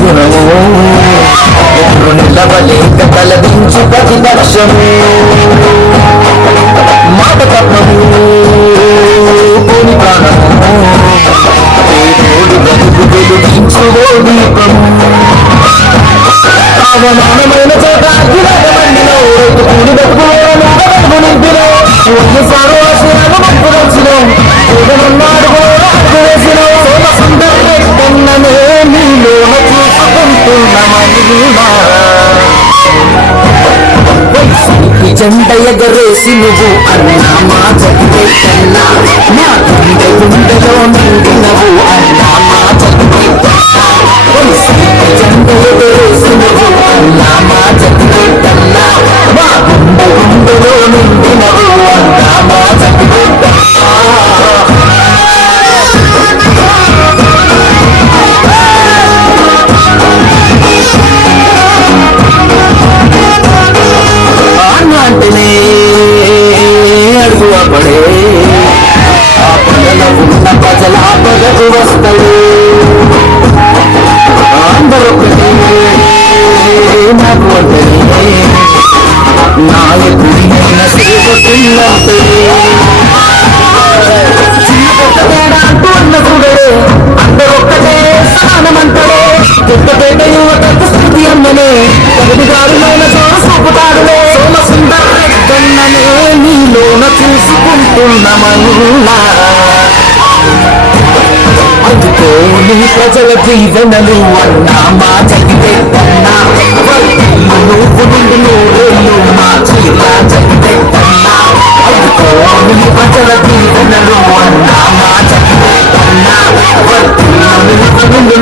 గుణము. ఎప్పుడు నిలవలేక తలదించు ప్రతిపక్షము అవమానమైన చోట అగ్గిలాగమండిలో కూడి బతుకులో నువ్వు నింపిలో ఒక్కసారి వేసిన సోమ కన్ననే జెండ ఎగరేసి నువ్వు అన్న మాట పెద్దపేట యువతకు స్థితి అమ్మనే కవిడి గారులైన చోర చూపుతాడులే సోమ సుందర కన్ననే నీలోన అందుకో నీ ప్రజల జీవనలు అన్నా మా నువ్వు నుండి